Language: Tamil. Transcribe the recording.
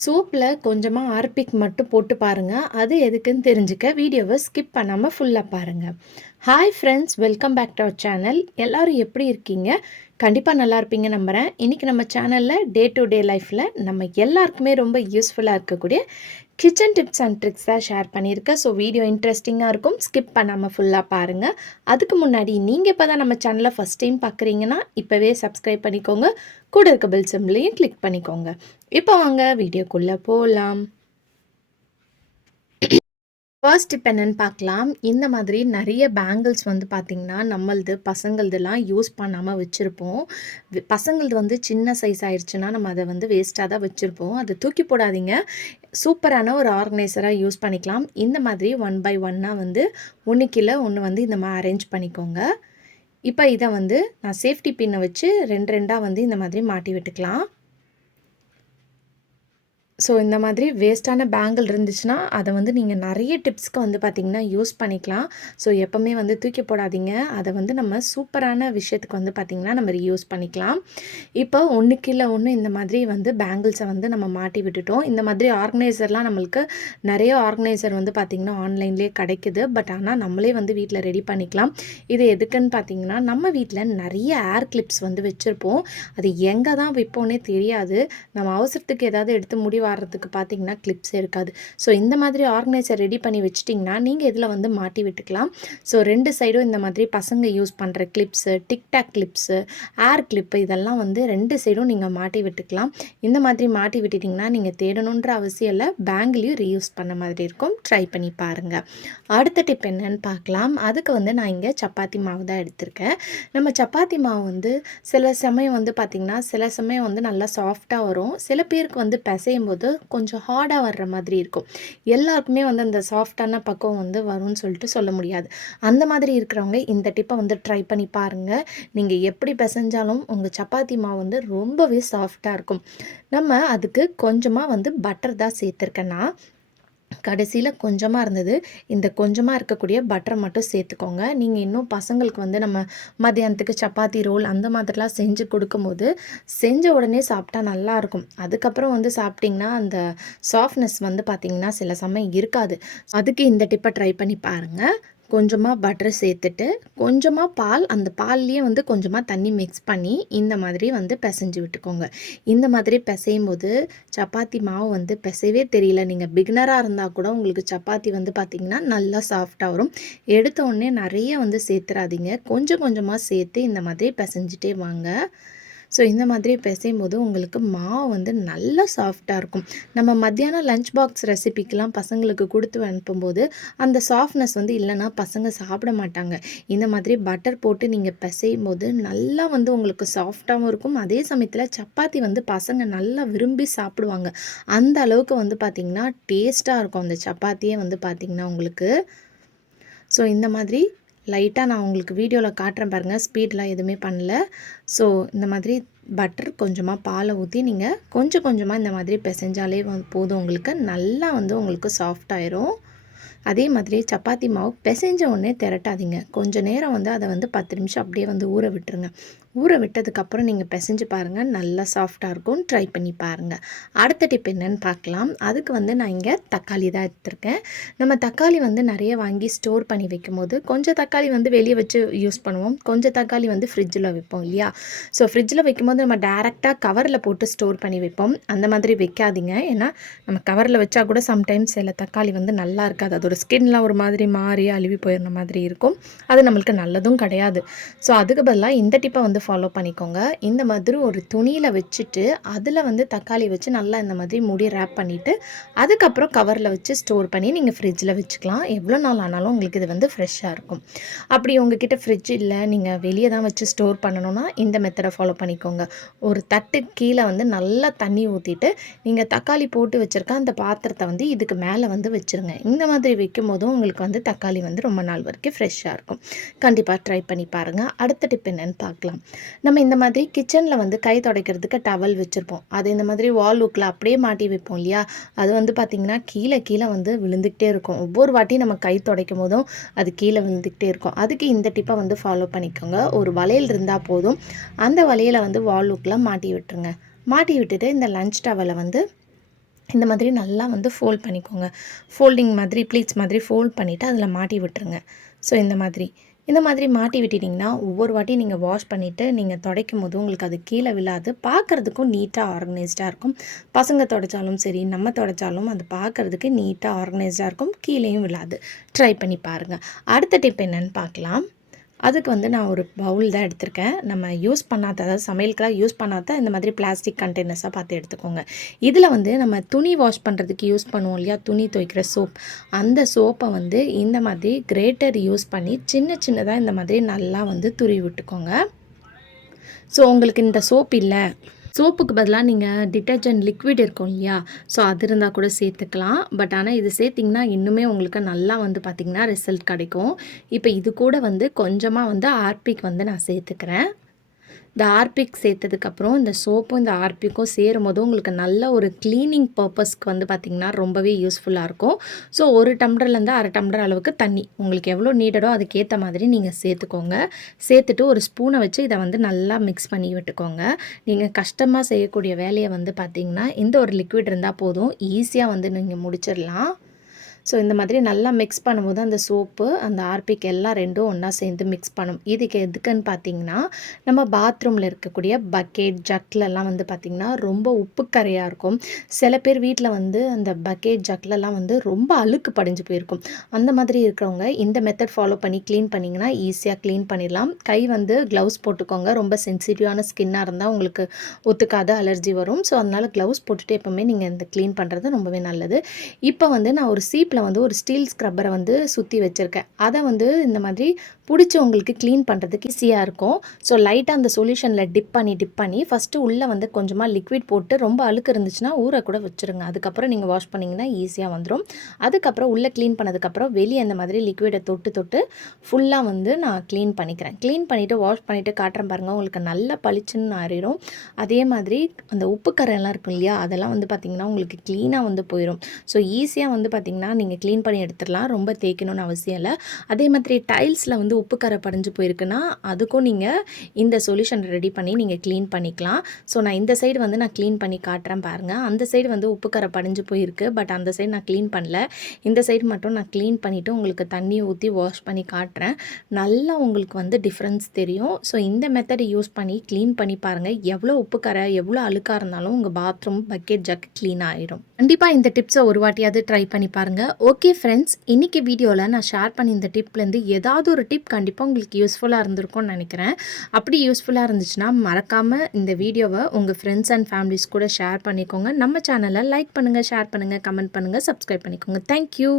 சூப்பில் கொஞ்சமாக ஆர்பிக் மட்டும் போட்டு பாருங்கள் அது எதுக்குன்னு தெரிஞ்சுக்க. வீடியோவை ஸ்கிப் பண்ணாமல் ஃபுல்லாக பாருங்கள் hi friends welcome back to our channel எல்லோரும் எப்படி இருக்கீங்க? கண்டிப்பாக நல்லா இருப்பீங்க நம்புகிறேன் இன்றைக்கி நம்ம சேனலில் டே டு டே லைஃப்பில் நம்ம எல்லாருக்குமே ரொம்ப யூஸ்ஃபுல்லாக இருக்கக்கூடிய கிச்சன் டிப்ஸ் அண்ட் ட்ரிக்ஸ் தான் ஷேர் பண்ணியிருக்கேன். ஸோ வீடியோ இன்ட்ரெஸ்டிங்காக இருக்கும். ஸ்கிப் பண்ணாமல் ஃபுல்லாக பாருங்கள் அதுக்கு முன்னாடி நீங்கள் இப்போ தான் நம்ம சேனலை ஃபஸ்ட் டைம் பார்க்குறீங்கன்னா இப்போவே சப்ஸ்கிரைப் பண்ணிக்கோங்க. கூட இருக்க பெல் சிம்லையும் கிளிக் பண்ணிக்கோங்க. இப்போ வாங்க வீடியோக்குள்ளே போகலாம் ஃபர்ஸ்ட் இப்போ என்னென்னு பார்க்கலாம். இந்த மாதிரி நிறைய பேங்கிள்ஸ் வந்து பார்த்திங்கன்னா நம்மளது பசங்களதுலாம் யூஸ் பண்ணாமல் வச்சுருப்போம். பசங்களது வந்து சின்ன சைஸ் ஆயிடுச்சுன்னா நம்ம அதை வந்து வேஸ்ட்டாக தான் வச்சுருப்போம். அதை தூக்கி போடாதீங்க. சூப்பரான ஒரு ஆர்கனைசராக யூஸ் பண்ணிக்கலாம். இந்த மாதிரி ஒன் பை ஒன்னாக வந்து ஒன்று கீழே ஒன்று வந்து இந்த மாதிரி அரேஞ்ச் பண்ணிக்கோங்க. இப்போ இதை வந்து நான் சேஃப்டி பின்னை வச்சு ரெண்டு ரெண்டாக வந்து இந்த மாதிரி மாட்டி விட்டுக்கலாம். ஸோ இந்த மாதிரி வேஸ்ட்டான பேங்கிள் இருந்துச்சுன்னா அதை வந்து நீங்கள் நிறைய டிப்ஸ்க்கு வந்து பார்த்திங்கன்னா யூஸ் பண்ணிக்கலாம். ஸோ எப்போவுமே வந்து தூக்கி போடாதீங்க. அதை வந்து நம்ம சூப்பரான விஷயத்துக்கு வந்து பார்த்திங்கன்னா நம்ம யூஸ் பண்ணிக்கலாம். இப்போ ஒன்று கீழே ஒன்று இந்த மாதிரி வந்து பேங்கிள்ஸை வந்து நம்ம மாட்டி விட்டுட்டோம். இந்த மாதிரி ஆர்கனைசர்லாம் நம்மளுக்கு நிறைய ஆர்கனைசர் வந்து பார்த்திங்கன்னா ஆன்லைன்லேயே கிடைக்குது. பட் ஆனால் நம்மளே வந்து வீட்டில் ரெடி பண்ணிக்கலாம். இது எதுக்குன்னு பார்த்தீங்கன்னா நம்ம வீட்டில் நிறைய ஏர் கிளிப்ஸ் வந்து வச்சுருப்போம். அது எங்கே தான் விற்போன்னே தெரியாது. நம்ம அவசரத்துக்கு ஏதாவது எடுத்து முடிவு வர்றதுக்கு பார்த்தீங்கன்னா கிளிப்ஸே இருக்காது. ஸோ இந்த மாதிரி ஆர்கனைசர் ரெடி பண்ணி வச்சிட்டிங்கன்னா நீங்கள் இதில் வந்து மாட்டி விட்டுக்கலாம். ஸோ ரெண்டு சைடும் இந்த மாதிரி பசங்க யூஸ் பண்ணுற clips TikTok clips air clip இதெல்லாம் வந்து ரெண்டு சைடும் நீங்கள் மாட்டி விட்டுக்கலாம். இந்த மாதிரி மாட்டி விட்டுட்டிங்கன்னா நீங்கள் தேடணுன்ற அவசியம் இல்லை. பேங்க்லேயும் ரீயூஸ் பண்ண மாதிரி இருக்கும். ட்ரை பண்ணி பாருங்கள் அடுத்த டிப் என்னன்னு பார்க்கலாம் அதுக்கு வந்து நான் இங்கே சப்பாத்தி மாவு தான் எடுத்திருக்கேன். நம்ம சப்பாத்தி மாவு வந்து சில சமயம் வந்து பார்த்திங்கன்னா சில சமயம் வந்து நல்லா சாஃப்டாக வரும். சில பேருக்கு வந்து பிசையும் போது போது கொஞ்சம் ஹார்டாக வர்ற மாதிரி இருக்கும். எல்லாருக்குமே வந்து அந்த சாஃப்டான பக்கம் வந்து வரும்னு சொல்லிட்டு சொல்ல முடியாது. அந்த மாதிரி இருக்கிறவங்க இந்த டிப்பை வந்து ட்ரை பண்ணி பாருங்கள் நீங்கள் எப்படி பிசைஞ்சாலும் உங்கள் சப்பாத்தி மாவு வந்து ரொம்பவே சாஃப்டாக இருக்கும். நம்ம அதுக்கு கொஞ்சமாக வந்து பட்டர் தான் சேர்த்துருக்கேன்னா கடைசியில் கொஞ்சமாக இருந்தது. இந்த கொஞ்சமாக இருக்கக்கூடிய பட்டரை மட்டும் சேர்த்துக்கோங்க. நீங்கள் இன்னும் பசங்களுக்கு வந்து நம்ம மதியானத்துக்கு சப்பாத்தி ரோல் அந்த மாதிரிலாம் செஞ்சு கொடுக்கும்போது செஞ்ச உடனே சாப்பிட்டா நல்லாயிருக்கும் அதுக்கப்புறம் வந்து சாப்பிட்டிங்கன்னா அந்த சாஃப்ட்னஸ் வந்து பார்த்திங்கன்னா சில சமயம் இருக்காது. அதுக்கு இந்த டிப்பை ட்ரை பண்ணி பாருங்கள் கொஞ்சமாக பட்டர் சேர்த்துட்டு கொஞ்சமாக பால் அந்த பால்லேயே வந்து கொஞ்சமாக தண்ணி மிக்ஸ் பண்ணி இந்த மாதிரி வந்து பிசைஞ்சு விட்டுக்கோங்க. இந்த மாதிரி பிசையும் போது சப்பாத்தி மாவு வந்து பிசைவே தெரியல. நீங்கள் பிகினராக இருந்தால் கூட உங்களுக்கு சப்பாத்தி வந்து பார்த்திங்கன்னா நல்லா சாஃப்டாக வரும். எடுத்த உடனே நிறைய வந்து சேர்த்துறாதீங்க. கொஞ்சம் கொஞ்சமாக சேர்த்து இந்த மாதிரி பிசைஞ்சிட்டே வாங்க. ஸோ இந்த மாதிரி பிசையும் போது உங்களுக்கு மாவு வந்து நல்லா சாஃப்டாக இருக்கும். நம்ம மத்தியானம் லஞ்ச் பாக்ஸ் ரெசிபிக்கெலாம் பசங்களுக்கு கொடுத்து அனுப்பும்போது அந்த சாஃப்ட்னஸ் வந்து இல்லைன்னா பசங்க சாப்பிட மாட்டாங்க. இந்த மாதிரி பட்டர் போட்டு நீங்கள் பிசையும் போது நல்லா வந்து உங்களுக்கு சாஃப்டாகவும் இருக்கும். அதே சமயத்தில் சப்பாத்தி வந்து பசங்க நல்லா விரும்பி சாப்பிடுவாங்க. அந்த அளவுக்கு வந்து பார்த்திங்கன்னா டேஸ்ட்டாக இருக்கும். அந்த சப்பாத்தியே வந்து பார்த்திங்கன்னா உங்களுக்கு. ஸோ இந்த மாதிரி லைட்டாக நான் உங்களுக்கு வீடியோவில் காட்டுறேன் பாருங்கள் ஸ்பீடெலாம் எதுவுமே பண்ணல. ஸோ இந்த மாதிரி பட்டர் கொஞ்சமாக பாலை ஊற்றி நீங்கள் கொஞ்சம் கொஞ்சமாக இந்த மாதிரி பிசைஞ்சாலே போதும் உங்களுக்கு. நல்லா வந்து உங்களுக்கு சாஃப்ட் ஆயிரும். அதே மாதிரி சப்பாத்தி மாவு பிசைஞ்ச உடனே திரட்டாதீங்க. கொஞ்சம் நேரம் வந்து அதை வந்து பத்து நிமிஷம் அப்படியே வந்து ஊற விட்டுருங்க. ஊற விட்டதுக்கப்புறம் நீங்கள் பிசைஞ்சு பாருங்கள் நல்லா சாஃப்டாக இருக்கும். ட்ரை பண்ணி பாருங்கள் அடுத்த டிப் என்னென்னு பார்க்கலாம். அதுக்கு வந்து நான் இங்கே தக்காளி தான் எடுத்துருக்கேன். நம்ம தக்காளி வந்து நிறைய வாங்கி ஸ்டோர் பண்ணி வைக்கும் போது கொஞ்சம் தக்காளி வந்து வெளியே வச்சு யூஸ் பண்ணுவோம். கொஞ்சம் தக்காளி வந்து ஃப்ரிட்ஜில் வைப்போம் இல்லையா? ஸோ ஃப்ரிட்ஜில் வைக்கும்போது நம்ம டேரெக்டாக கவரில் போட்டு ஸ்டோர் பண்ணி வைப்போம். அந்த மாதிரி வைக்காதீங்க. ஏன்னா நம்ம கவரில் வச்சா கூட சம்டைம்ஸ் சில தக்காளி வந்து நல்லா இருக்காது. அதோட ஸ்கின்லாம் ஒரு மாதிரி மாறி அழுவி போயிடுற மாதிரி இருக்கும். அது நம்மளுக்கு நல்லதும் கிடையாது. ஸோ அதுக்கு பதிலாக இந்த டிப்பை வந்து ஃபாலோ பண்ணிக்கோங்க. இந்த மாதிரி ஒரு துணியில் வச்சுட்டு அதில் வந்து தக்காளி வச்சு நல்லா இந்த மாதிரி மூடி ரேப் பண்ணிவிட்டு அதுக்கப்புறம் கவரில் வச்சு ஸ்டோர் பண்ணி நீங்கள் ஃப்ரிட்ஜில் வச்சுக்கலாம். எவ்வளோ நாள் ஆனாலும் உங்களுக்கு இது வந்து ஃப்ரெஷ்ஷாக இருக்கும். அப்படி உங்ககிட்ட ஃப்ரிட்ஜ் இல்லை நீங்கள் வெளியே தான் வச்சு ஸ்டோர் பண்ணணும்னா இந்த மெத்தடை ஃபாலோ பண்ணிக்கோங்க. ஒரு தட்டு கீழே வந்து நல்லா தண்ணி ஊற்றிட்டு நீங்கள் தக்காளி போட்டு வச்சுருக்க அந்த பாத்திரத்தை வந்து இதுக்கு மேலே வந்து வச்சுருங்க. இந்த மாதிரி வைக்கும் போதும் உங்களுக்கு வந்து தக்காளி வந்து ரொம்ப நாள் வரைக்கும் ஃப்ரெஷ்ஷாக இருக்கும். கண்டிப்பாக ட்ரை பண்ணி பாருங்கள் அடுத்த டிப் என்னென்னு பார்க்கலாம். நம்ம இந்த மாதிரி கிச்சனில் வந்து கை துடைக்கிறதுக்கு டவல் வச்சுருப்போம். அது இந்த மாதிரி வால் லுக்கில் அப்படியே மாட்டி வைப்போம் இல்லையா? அது வந்து பார்த்திங்கன்னா கீழே கீழே வந்து விழுந்துக்கிட்டே இருக்கும். ஒவ்வொரு வாட்டியும் நம்ம கை துடைக்கும் போதும் அது கீழே விழுந்துக்கிட்டே இருக்கும். அதுக்கு இந்த டிப்பை வந்து ஃபாலோ பண்ணிக்கோங்க. ஒரு வளையல் இருந்தால் போதும். அந்த வலையில் வந்து வால் லுக்கில் மாட்டி விட்டுருங்க. மாட்டி விட்டுட்டு இந்த லஞ்ச் டவலை வந்து இந்த மாதிரி நல்லா வந்து ஃபோல்ட் பண்ணிக்கோங்க. ஃபோல்டிங் மாதிரி ப்ளீட்ஸ் மாதிரி ஃபோல்ட் பண்ணிவிட்டு அதில் மாட்டி விட்டுருங்க. ஸோ இந்த மாதிரி. இந்த மாதிரி மாட்டி விட்டுட்டிங்கன்னா ஒவ்வொரு வாட்டி நீங்கள் வாஷ் பண்ணிவிட்டு நீங்கள் துடைக்கும் போது உங்களுக்கு அது கீழே விழாது. பார்க்குறதுக்கும் நீட்டாக ஆர்கனைஸ்டாக இருக்கும். பசங்க துடைச்சாலும் சரி நம்ம துடைச்சாலும் அது பார்க்குறதுக்கு நீட்டாக ஆர்கனைஸ்டாக இருக்கும். கீழேயும் விழாது. ட்ரை பண்ணி பாருங்கள் அடுத்த டிப் என்னென்னு பார்க்கலாம். அதுக்கு வந்து நான் ஒரு பவுல் தான் எடுத்திருக்கேன். நம்ம யூஸ் பண்ணாத அதாவது சமையலுக்கெல்லாம் யூஸ் பண்ணாத இந்த மாதிரி பிளாஸ்டிக் கண்டெய்னர்ஸாக பார்த்து எடுத்துக்கோங்க. இதில் வந்து நம்ம துணி வாஷ் பண்ணுறதுக்கு யூஸ் பண்ணுவோம் இல்லையா? துணி துவைக்கிற சோப் அந்த சோப்பை வந்து இந்த மாதிரி கிரேட்டர் யூஸ் பண்ணி சின்ன சின்னதாக இந்த மாதிரி நல்லா வந்து துருவி விட்டுக்கோங்க. ஸோ உங்களுக்கு இந்த சோப் இல்லை. சோப்புக்கு பதிலாக நீங்கள் டிட்டர்ஜென்ட் லிக்விட் இருக்கும் இல்லையா? ஸோ அது இருந்தால் கூட சேர்த்துக்கலாம். பட் ஆனால் இது சேர்த்திங்கன்னா இன்னுமே உங்களுக்கு நல்லா வந்து பார்த்திங்கன்னா ரிசல்ட் கிடைக்கும். இப்போ இது கூட வந்து கொஞ்சமாக வந்து ஆர்பிக் வந்து நான் சேர்த்துக்கிறேன். இந்த ஆர்பிக் சேர்த்ததுக்கப்புறம் இந்த சோப்பும் இந்த ஆர்பிக்கும் சேரும் போது உங்களுக்கு நல்ல ஒரு க்ளீனிங் பர்பஸ்க்கு வந்து பார்த்திங்கன்னா ரொம்பவே யூஸ்ஃபுல்லாக இருக்கும். ஸோ ஒரு டம்ளர்லேருந்து அரை டம்ளர் அளவுக்கு தண்ணி. உங்களுக்கு எவ்வளோ நீடடோ அதுக்கேற்ற மாதிரி நீங்கள் சேர்த்துக்கோங்க. சேர்த்துட்டு ஒரு ஸ்பூனை வச்சு இதை வந்து நல்லா மிக்ஸ் பண்ணி விட்டுக்கோங்க. நீங்கள் கஷ்டமாக செய்யக்கூடிய வேலையை வந்து பார்த்திங்கன்னா இந்த ஒரு லிக்விட் இருந்தால் போதும் ஈஸியாக வந்து நீங்கள் முடிச்சிடலாம். ஸோ இந்த மாதிரி நல்லா மிக்ஸ் பண்ணும்போது அந்த சோப்பு அந்த ஆர்பிக் எல்லாம் ரெண்டும் ஒன்றா சேர்ந்து மிக்ஸ் பண்ணும். இதுக்கு எதுக்குன்னு பார்த்தீங்கன்னா நம்ம பாத்ரூமில் இருக்கக்கூடிய பக்கெட் ஜக்லெல்லாம் வந்து பார்த்திங்கன்னா ரொம்ப உப்பு கரையாக இருக்கும். சில பேர் வீட்டில் வந்து அந்த பக்கெட் ஜக்லெல்லாம் வந்து ரொம்ப அழுக்கு படிஞ்சு போயிருக்கும். அந்த மாதிரி இருக்கிறவங்க இந்த மெத்தட் ஃபாலோ பண்ணி க்ளீன் பண்ணிங்கன்னா ஈஸியாக க்ளீன் பண்ணிடலாம். கை வந்து க்ளவுஸ் போட்டுக்கோங்க. ரொம்ப சென்சிட்டிவான ஸ்கின்னாக இருந்தால் உங்களுக்கு ஒத்துக்காத அலர்ஜி வரும். ஸோ அதனால் க்ளவுஸ் போட்டுட்டு எப்போவுமே நீங்கள் இந்த க்ளீன் பண்ணுறது ரொம்பவே நல்லது. இப்போ வந்து நான் ஒரு சீப் சீப்பில் வந்து ஒரு ஸ்டீல் ஸ்க்ரப்பரை வந்து சுற்றி வச்சுருக்கேன். அதை வந்து இந்த மாதிரி பிடிச்சி உங்களுக்கு க்ளீன் பண்ணுறதுக்கு ஈஸியாக இருக்கும். ஸோ லைட்டாக அந்த சொல்யூஷனில் டிப் பண்ணி டிப் பண்ணி ஃபஸ்ட்டு உள்ளே வந்து கொஞ்சமாக லிக்விட் போட்டு ரொம்ப அழுக்கு இருந்துச்சுன்னா ஊற கூட வச்சுருங்க. அதுக்கப்புறம் நீங்கள் வாஷ் பண்ணிங்கன்னா ஈஸியாக வந்துடும் அதுக்கப்புறம் உள்ளே க்ளீன் பண்ணதுக்கப்புறம் வெளியே அந்த மாதிரி லிக்விடை தொட்டு தொட்டு ஃபுல்லாக வந்து நான் க்ளீன் பண்ணிக்கிறேன். க்ளீன் பண்ணிவிட்டு வாஷ் பண்ணிவிட்டு காட்டுறேன் பாருங்கள் உங்களுக்கு நல்லா பளிச்சுன்னு ஆறிடும் அதே மாதிரி அந்த உப்பு கரையெல்லாம் இருக்கும் இல்லையா அதெல்லாம் வந்து பார்த்திங்கன்னா உங்களுக்கு க்ளீனாக வந்து போயிடும் ஸோ ஈஸியாக வந்து பார்த்திங்கன்னா நீங்கள் க்ளீன் பண்ணி எடுத்துடலாம். ரொம்ப தேய்க்கணும்னு அவசியம் இல்லை. அதே மாதிரி டைல்ஸில் வந்து உப்பு கரை படிஞ்சு போயிருக்குன்னா அதுக்கும் நீங்கள் இந்த சொல்யூஷன் ரெடி பண்ணி நீங்கள் க்ளீன் பண்ணிக்கலாம். ஸோ நான் இந்த சைடு வந்து நான் க்ளீன் பண்ணி காட்டுறேன் பாருங்கள் அந்த சைடு வந்து உப்பு கரை படிஞ்சு போயிருக்கு. பட் அந்த சைடு நான் க்ளீன் பண்ணல. இந்த சைடு மட்டும் நான் க்ளீன் பண்ணிவிட்டு உங்களுக்கு தண்ணியை ஊற்றி வாஷ் பண்ணி காட்டுறேன். நல்லா உங்களுக்கு வந்து டிஃப்ரென்ஸ் தெரியும். ஸோ இந்த மெத்தடை யூஸ் பண்ணி க்ளீன் பண்ணி பாருங்கள் எவ்வளோ உப்பு கரை எவ்வளோ அழுக்காக இருந்தாலும் உங்கள் பாத்ரூம் பக்கெட் ஜக் க்ளீன் ஆகிடும் கண்டிப்பாக இந்த டிப்ஸை ஒரு வாட்டியாவது ட்ரை பண்ணி பாருங்கள் ஓகே ஃப்ரெண்ட்ஸ் இன்றைக்கி வீடியோவில் நான் ஷேர் பண்ணி இந்த டிப்லேருந்து ஏதாவது ஒரு டிப் கண்டிப்பாக உங்களுக்கு யூஸ்ஃபுல்லாக இருந்திருக்கும்னு நினைக்கிறேன். அப்படி யூஸ்ஃபுல்லாக இருந்துச்சுன்னா மறக்காமல் இந்த வீடியோவை உங்கள் ஃப்ரெண்ட்ஸ் அண்ட் ஃபேமிலிஸ் கூட ஷேர் பண்ணிக்கோங்க. நம்ம சேனலை லைக் பண்ணுங்கள் ஷேர் பண்ணுங்கள் கமெண்ட் பண்ணுங்கள் சப்ஸ்கிரைப் பண்ணிக்கோங்க. தேங்க்யூ